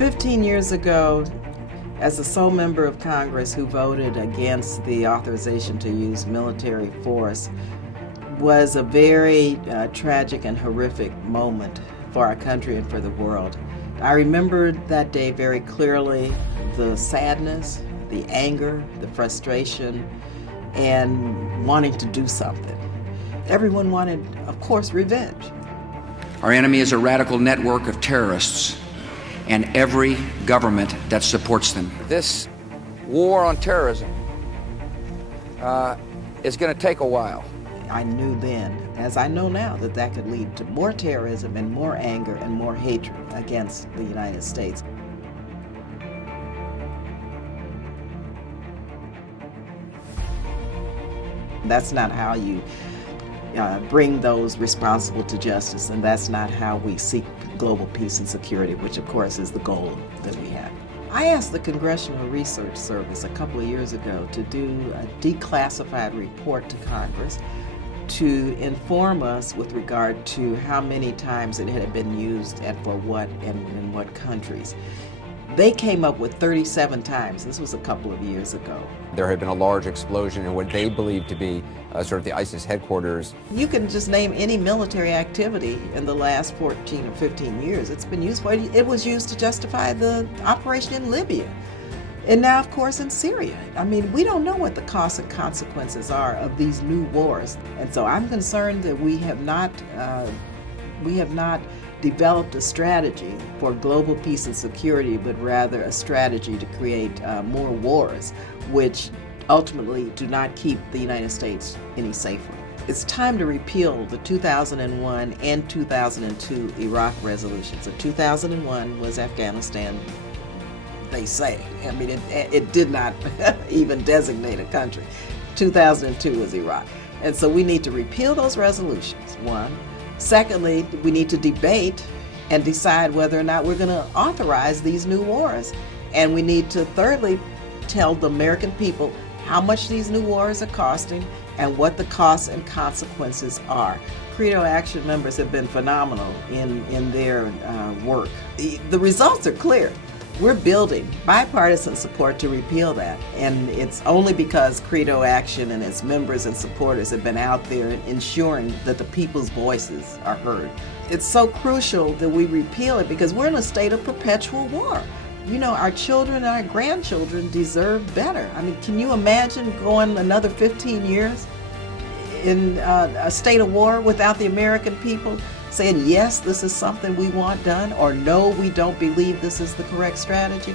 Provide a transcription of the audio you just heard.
15 years ago, as the sole member of Congress who voted against the authorization to use military force, was a very tragic and horrific moment for our country and for the world. I remember that day very clearly, the sadness, the anger, the frustration, and wanting to do something. Everyone wanted, of course, revenge. Our enemy is a radical network of terrorists and every government that supports them. This war on terrorism is going to take a while. I knew then, as I know now, that that could lead to more terrorism and more anger and more hatred against the United States. That's not how you bring those responsible to justice, and that's not how we seek global peace and security, which of course is the goal that we have. I asked the Congressional Research Service a couple of years ago to do a declassified report to Congress to inform us with regard to how many times it had been used and for what and in what countries. They came up with 37 times. This was a couple of years ago. There had been a large explosion in what they believed to be sort of the ISIS headquarters. You can just name any military activity in the last 14 or 15 years. It's been used for it. It was used to justify the operation in Libya. And now, of course, in Syria. I mean, we don't know what the costs and consequences are of these new wars. And so I'm concerned that we have not developed a strategy for global peace and security, but rather a strategy to create more wars, which ultimately do not keep the United States any safer. It's time to repeal the 2001 and 2002 Iraq resolutions. So 2001 was Afghanistan, they say. I mean, it did not even designate a country. 2002 was Iraq. And so we need to repeal those resolutions, one. Secondly, we need to debate and decide whether or not we're going to authorize these new wars. And we need to, thirdly, tell the American people how much these new wars are costing and what the costs and consequences are. Credo Action members have been phenomenal in their work. The results are clear. We're building bipartisan support to repeal that, and it's only because Credo Action and its members and supporters have been out there ensuring that the people's voices are heard. It's so crucial that we repeal it because we're in a state of perpetual war. You know, our children and our grandchildren deserve better. I mean, can you imagine going another 15 years in a state of war without the American people saying, yes, this is something we want done, or no, we don't believe this is the correct strategy?